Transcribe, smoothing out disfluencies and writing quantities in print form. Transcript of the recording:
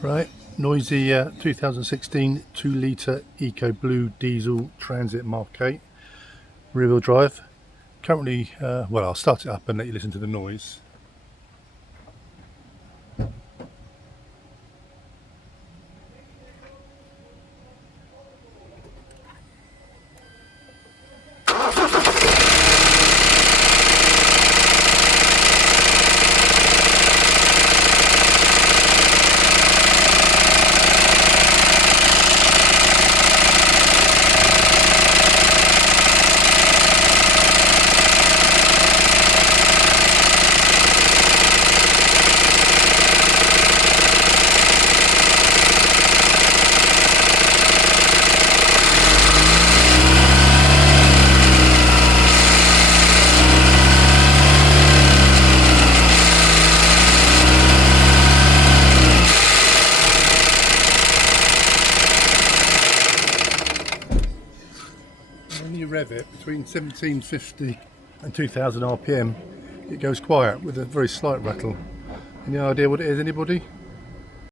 Right, noisy 2016 2-litre Ecoblue diesel Transit Mark 8 rear wheel drive. Currently, well, I'll start it up and let you listen to the noise. When you rev it between 1750 and 2000 RPM, it goes quiet with a very slight rattle. Any idea what it is, anybody?